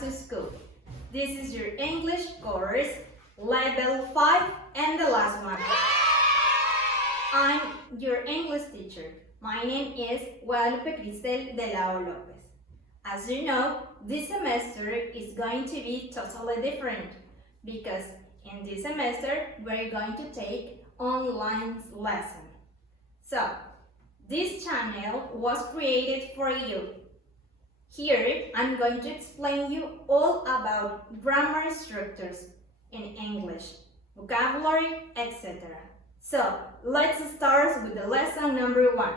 to school. This is your English course, level 5 and the last one. I'm your English teacher. My name is Guadalupe Cristel de la O Lopez. As you know, this semester is going to be totally different because in this semester we're going to take online lesson. So, this channel was created for you. Here, I'm going to explain you all about grammar structures in English, vocabulary, etc. So, let's start with the lesson number 1.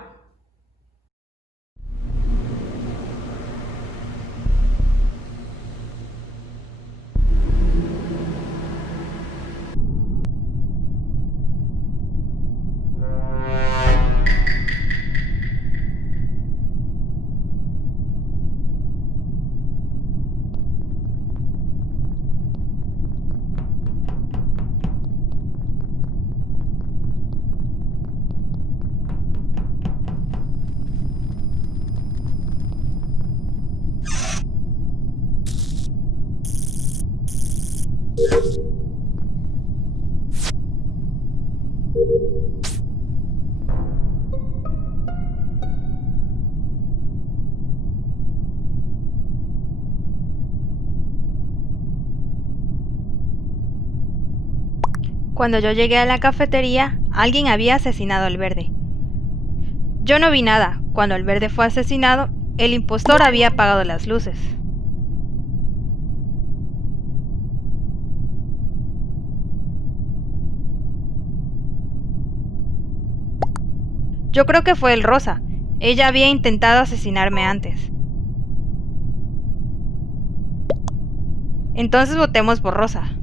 Cuando yo llegué a la cafetería, alguien había asesinado al verde. Yo no vi nada. Cuando el verde fue asesinado, el impostor había apagado las luces. Yo creo que fue el rosa. Ella había intentado asesinarme antes. Entonces votemos por Rosa.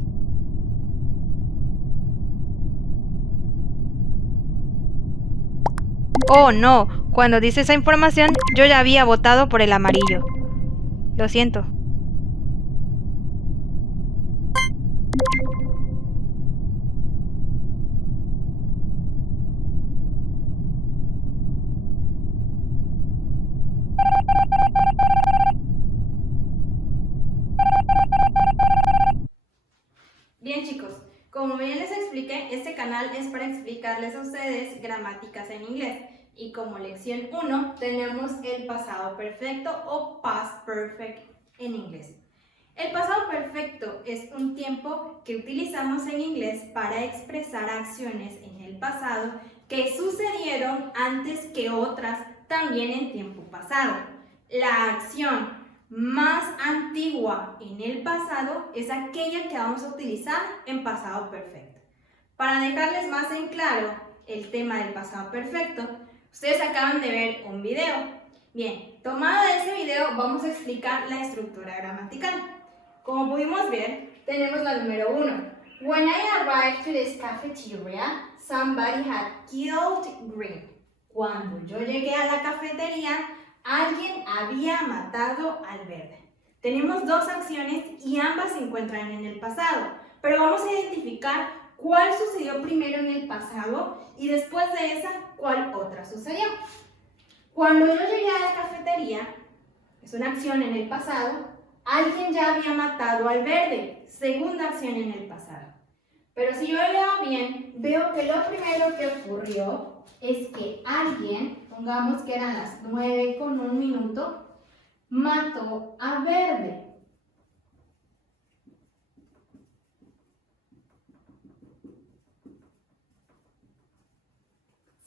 Oh, no. Cuando dice esa información, yo ya había votado por el amarillo. Lo siento. Bien chicos, como bien les expliqué, este canal es para explicarles a ustedes gramáticas en inglés. Y como lección 1 tenemos el pasado perfecto o past perfect en inglés. El pasado perfecto es un tiempo que utilizamos en inglés para expresar acciones en el pasado que sucedieron antes que otras también en tiempo pasado. La acción más antigua en el pasado es aquella que vamos a utilizar en pasado perfecto. Para dejarles más en claro el tema del pasado perfecto, ustedes acaban de ver un video. Bien, tomado de ese video vamos a explicar la estructura gramatical. Como pudimos ver, tenemos la número 1. When I arrived to this cafeteria, somebody had killed Green. Cuando yo llegué a la cafetería, alguien había matado al verde. Tenemos dos acciones y ambas se encuentran en el pasado, pero vamos a identificar cuál sucedió primero en el pasado y después de esa, cuál otra sucedió. Cuando yo llegué a la cafetería, es una acción en el pasado, alguien ya había matado al verde, segunda acción en el pasado. Pero si yo leo bien, veo que lo primero que ocurrió es que alguien, pongamos que eran las 9:01, mató a verde.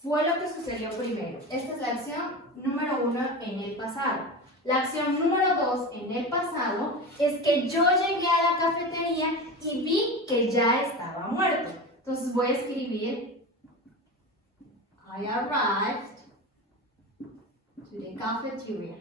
Fue lo que sucedió primero. Esta es la acción número 1 en el pasado. La acción número 2 en el pasado es que yo llegué a la cafetería y vi que ya estaba muerto. Entonces voy a escribir I arrived to the cafeteria.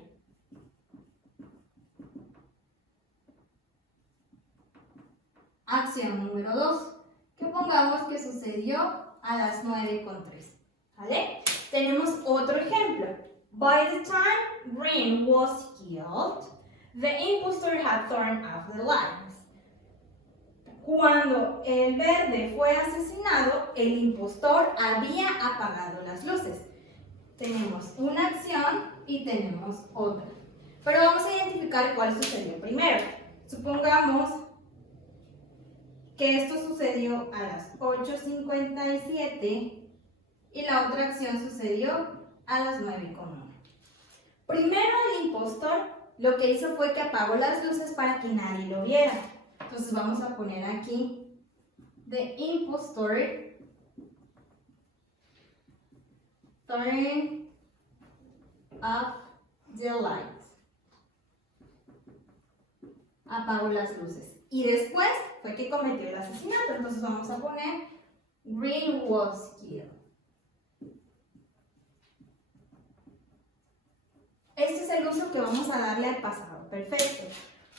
Acción número 2, que pongamos que sucedió a las 9:03. ¿Vale? Tenemos otro ejemplo. By the time Green was killed, the impostor had turned off the lights. Cuando el verde fue asesinado, el impostor había apagado las luces. Tenemos una acción y tenemos otra. Pero vamos a identificar cuál sucedió primero. Supongamos que esto sucedió a las 8:57 y la otra acción sucedió a las 9:01. Primero el impostor lo que hizo fue que apagó las luces para que nadie lo viera. Entonces vamos a poner aquí the impostor turn off the lights. Apagó las luces. Y después fue que cometió el asesinato. Entonces vamos a poner Green was killed. Este es el uso que vamos a darle al pasado perfecto.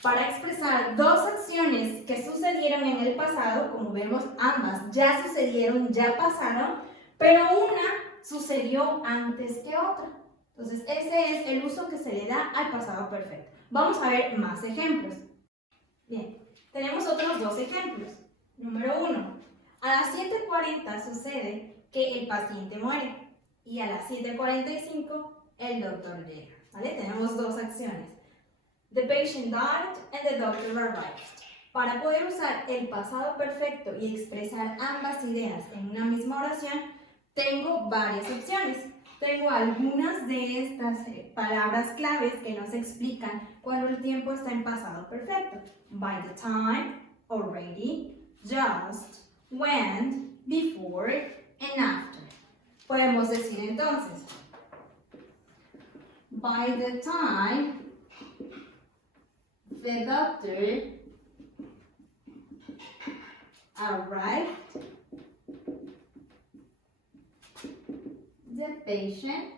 Para expresar dos acciones que sucedieron en el pasado, como vemos, ambas ya sucedieron, ya pasaron, pero una sucedió antes que otra. Entonces, ese es el uso que se le da al pasado perfecto. Vamos a ver más ejemplos. Bien, tenemos otros dos ejemplos. Número 1. A las 7:40 sucede que el paciente muere y a las 7:45 el doctor llega. ¿Vale? Tenemos dos acciones. The patient died and the doctor arrived. Para poder usar el pasado perfecto y expresar ambas ideas en una misma oración, tengo varias opciones. Tengo algunas de estas palabras claves que nos explican cuando el tiempo está en pasado perfecto. By the time, already, just, when, before, and after. Podemos decir entonces, by the time the doctor arrived, the patient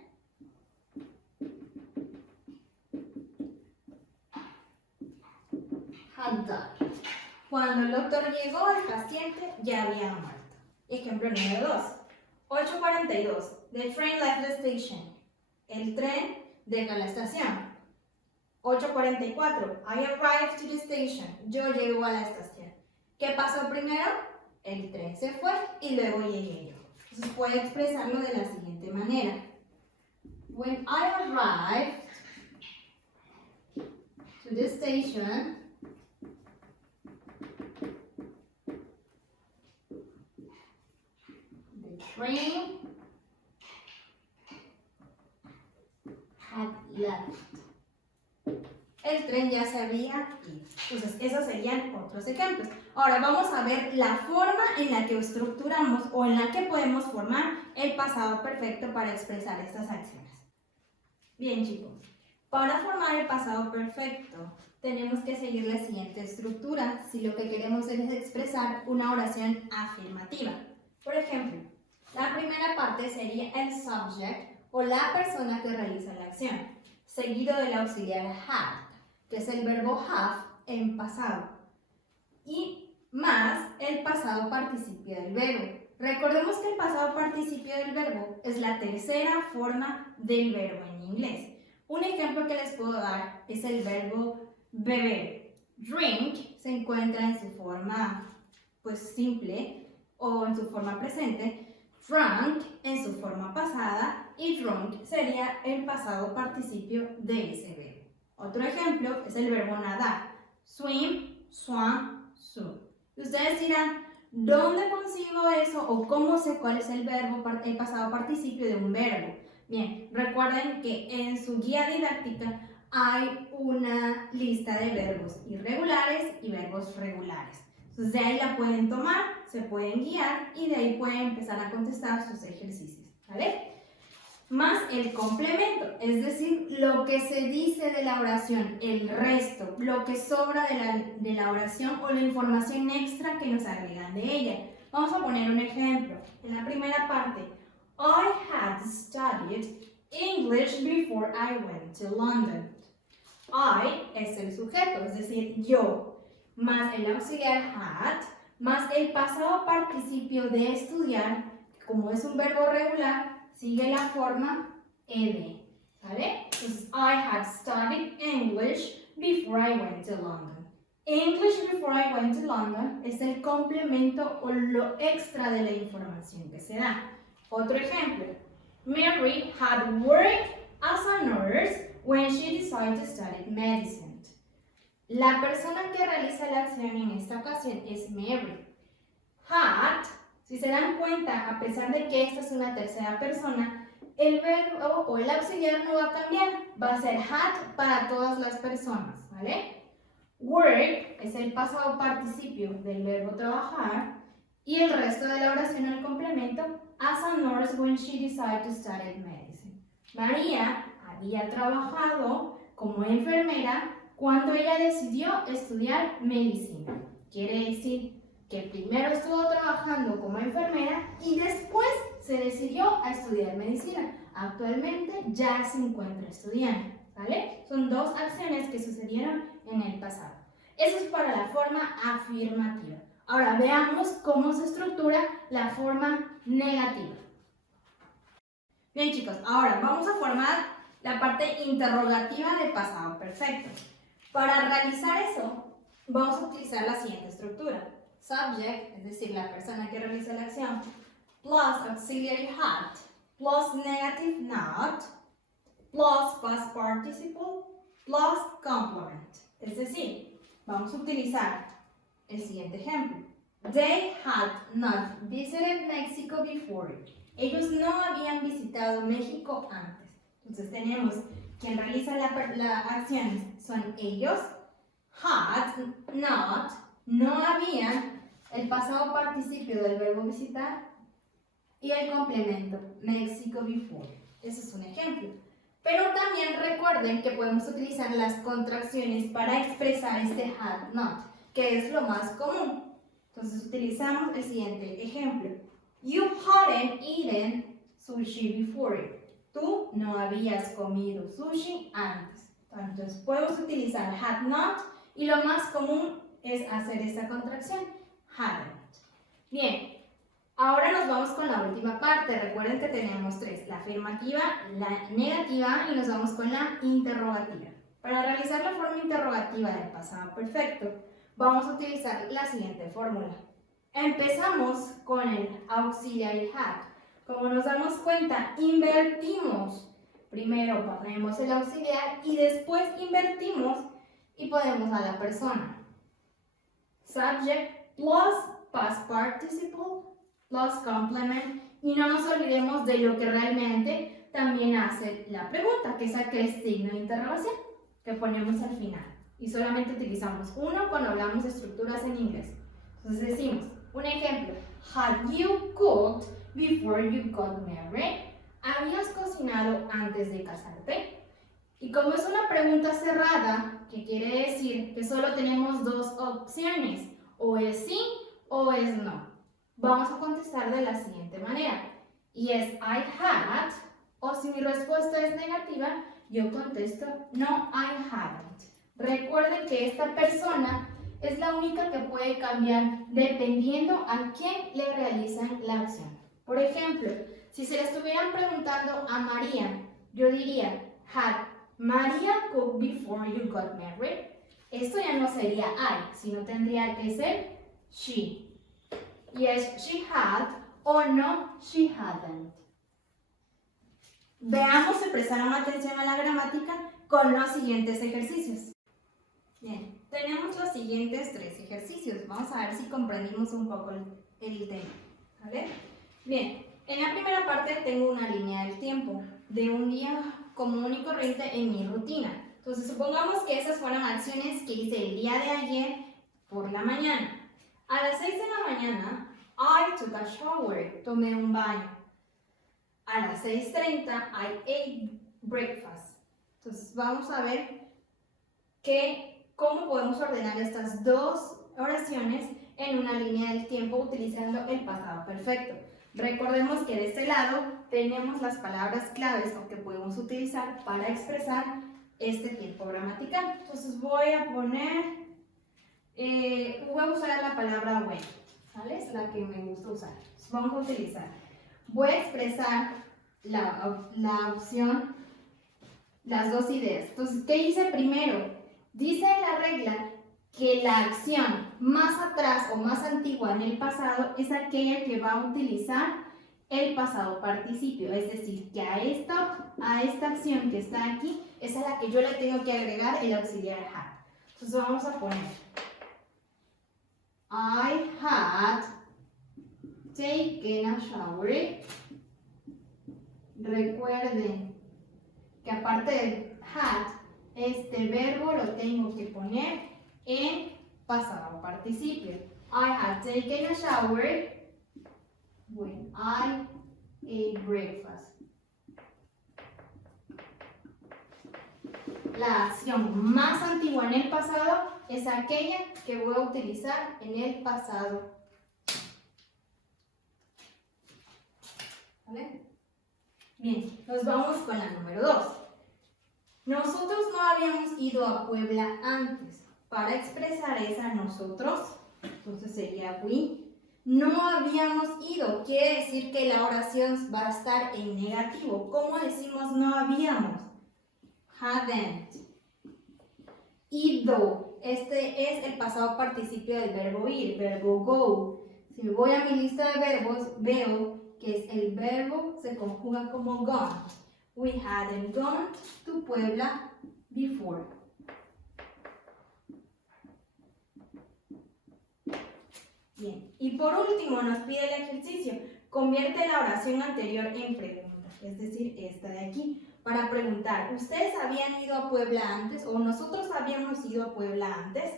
had died. Cuando el doctor llegó, el paciente ya había muerto. Ejemplo número 2. 8:42. The train left the station. El tren deja la estación. 8:44. I arrived to the station. Yo llego a la estación. ¿Qué pasó primero? El tren se fue y luego llegué yo. Entonces puede expresarlo de la siguiente manera. When I arrived to the station, the train had left. El tren ya se había ido. Entonces, esos serían otros ejemplos. Ahora vamos a ver la forma en la que estructuramos o en la que podemos formar el pasado perfecto para expresar estas acciones. Bien, chicos, para formar el pasado perfecto tenemos que seguir la siguiente estructura si lo que queremos es expresar una oración afirmativa. Por ejemplo, la primera parte sería el subject o la persona que realiza la acción, seguido del auxiliar had, que es el verbo have en pasado, y más el pasado participio del verbo. Recordemos que el pasado participio del verbo es la tercera forma del verbo en inglés. Un ejemplo que les puedo dar es el verbo beber. Drink se encuentra en su forma pues simple o en su forma presente. Drunk en su forma pasada y drunk sería el pasado participio de ese verbo. Otro ejemplo es el verbo nadar. Swim, swam, swim. Ustedes dirán, ¿dónde consigo eso o cómo sé cuál es el verbo, el pasado participio de un verbo? Bien, recuerden que en su guía didáctica hay una lista de verbos irregulares y verbos regulares. Entonces de ahí la pueden tomar, se pueden guiar y de ahí pueden empezar a contestar sus ejercicios, ¿vale? Más el complemento, es decir, lo que se dice de la oración, el resto, lo que sobra de la oración o la información extra que nos agregan de ella. Vamos a poner un ejemplo. En la primera parte, I had studied English before I went to London. I es el sujeto, es decir, yo, más el auxiliar had, más el pasado participio de estudiar, como es un verbo regular, sigue la forma ed, ¿vale? Entonces, I had studied English before I went to London. English before I went to London es el complemento o lo extra de la información que se da. Otro ejemplo, Mary had worked as a nurse when she decided to study medicine. La persona que realiza la acción en esta ocasión es Mary. Had, si se dan cuenta, a pesar de que esta es una tercera persona, el verbo o el auxiliar no va a cambiar, va a ser had para todas las personas, ¿vale? Work es el pasado participio del verbo trabajar y el resto de la oración el complemento as a nurse when she decided to study medicine. María había trabajado como enfermera cuando ella decidió estudiar medicina. Quiere decir que primero estuvo trabajando como enfermera y después se decidió a estudiar medicina. Actualmente ya se encuentra estudiando, ¿vale? Son dos acciones que sucedieron en el pasado. Eso es para la forma afirmativa. Ahora veamos cómo se estructura la forma negativa. Bien chicos, ahora vamos a formar la parte interrogativa de pasado perfecto. Para realizar eso, vamos a utilizar la siguiente estructura. Subject, es decir, la persona que realiza la acción, plus auxiliary had, plus negative not, plus past participle, plus complement. Es decir, vamos a utilizar el siguiente ejemplo. They had not visited Mexico before. Ellos no habían visitado México antes. Entonces tenemos quien realiza la acción son ellos, had, not, no habían, el pasado participio del verbo visitar y el complemento, Mexico before. Ese es un ejemplo. Pero también recuerden que podemos utilizar las contracciones para expresar este had not, que es lo más común. Entonces utilizamos el siguiente ejemplo. You hadn't eaten sushi before. Tú no habías comido sushi antes. Entonces podemos utilizar had not y lo más común es hacer esta contracción, hadn't. Bien. Ahora nos vamos con la última parte. Recuerden que tenemos tres, la afirmativa, la negativa y nos vamos con la interrogativa. Para realizar la forma interrogativa del pasado perfecto, vamos a utilizar la siguiente fórmula. Empezamos con el auxiliary had. Como nos damos cuenta, invertimos. Primero ponemos el auxiliar y después invertimos y ponemos a la persona. Subject plus past participle plus complement, y no nos olvidemos de lo que realmente también hace la pregunta, que es aquel signo de interrogación que ponemos al final. Y solamente utilizamos uno cuando hablamos de estructuras en inglés. Entonces decimos, un ejemplo, had you cooked before you got married? ¿Habías cocinado antes de casarte? Y como es una pregunta cerrada, que quiere decir que solo tenemos dos opciones, o es sí o es no. Vamos a contestar de la siguiente manera, y es I had, o si mi respuesta es negativa, yo contesto no, I hadn't. Recuerden que esta persona es la única que puede cambiar dependiendo a quién le realizan la acción. Por ejemplo, si se le estuvieran preguntando a María, yo diría, had Maria cooked before you got married? Esto ya no sería I, sino tendría que ser she. Yes, she had, o no, she hadn't. Veamos si prestaron atención a la gramática con los siguientes ejercicios. Bien, tenemos los siguientes tres ejercicios. Vamos a ver si comprendimos un poco el tema. ¿Vale? Bien, en la primera parte tengo una línea del tiempo de un día común y corriente en mi rutina. Entonces, supongamos que esas fueron acciones que hice el día de ayer por la mañana. A las 6 de la mañana, I took a shower, tomé un baño. A las 6:30, I ate breakfast. Entonces, vamos a ver cómo podemos ordenar estas dos oraciones en una línea del tiempo utilizando el pasado perfecto. Recordemos que de este lado tenemos las palabras claves o que podemos utilizar para expresar este tiempo gramatical. Entonces voy a poner, voy a usar la palabra when, ¿vale? Es la que me gusta usar. Entonces vamos a utilizar. Voy a expresar la opción, las dos ideas. Entonces, ¿qué hice primero? Dice la regla que la acción más atrás o más antigua en el pasado es aquella que va a utilizar el pasado participio, es decir, que a esta acción que está aquí es a la que yo le tengo que agregar el auxiliar had. Entonces vamos a poner I had taken a shower. Recuerden que aparte del had, este verbo lo tengo que poner en pasado participio. I had taken a shower when I ate breakfast. La acción más antigua en el pasado es aquella que voy a utilizar en el pasado. ¿Vale? Bien, nos vamos con la número 2. Nosotros no habíamos ido a Puebla antes. Para expresar esa nosotros, entonces sería we. No habíamos ido, quiere decir que la oración va a estar en negativo. ¿Cómo decimos no habíamos? Hadn't. Ido. Este es el pasado participio del verbo ir, verbo go. Si me voy a mi lista de verbos, veo que es el verbo se conjuga como gone. We hadn't gone to Puebla before. Bien, y por último nos pide el ejercicio. Convierte la oración anterior en pregunta, es decir, esta de aquí. Para preguntar, ¿ustedes habían ido a Puebla antes o nosotros habíamos ido a Puebla antes?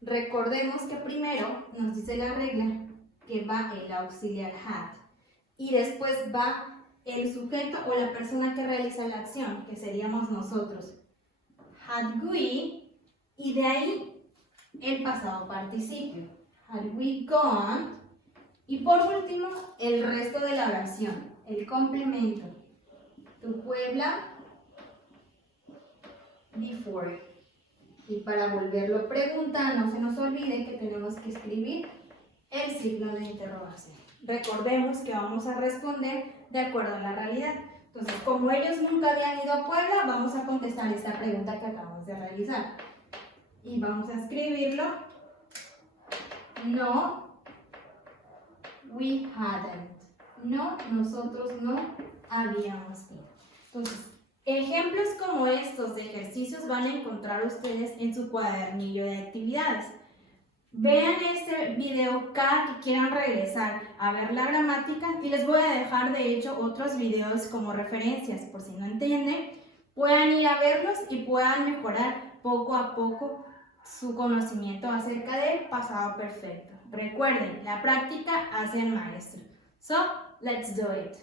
Recordemos que primero nos dice la regla que va el auxiliar had y después va el sujeto o la persona que realiza la acción, que seríamos nosotros. Had we, y de ahí el pasado participio. Had we gone, y por último el resto de la oración, el complemento. To Puebla before. Y para volverlo pregunta, no se nos olvide que tenemos que escribir el signo de interrogación. Recordemos que vamos a responder de acuerdo a la realidad. Entonces, como ellos nunca habían ido a Puebla, vamos a contestar esta pregunta que acabamos de realizar. Y vamos a escribirlo. No, we hadn't. No, nosotros no habíamos ido. Entonces, ejemplos como estos de ejercicios van a encontrar ustedes en su cuadernillo de actividades. Vean este video cada que quieran regresar a ver la gramática y les voy a dejar de hecho otros videos como referencias por si no entienden, puedan ir a verlos y puedan mejorar poco a poco su conocimiento acerca del pasado perfecto. Recuerden, la práctica hace el maestro. So, let's do it.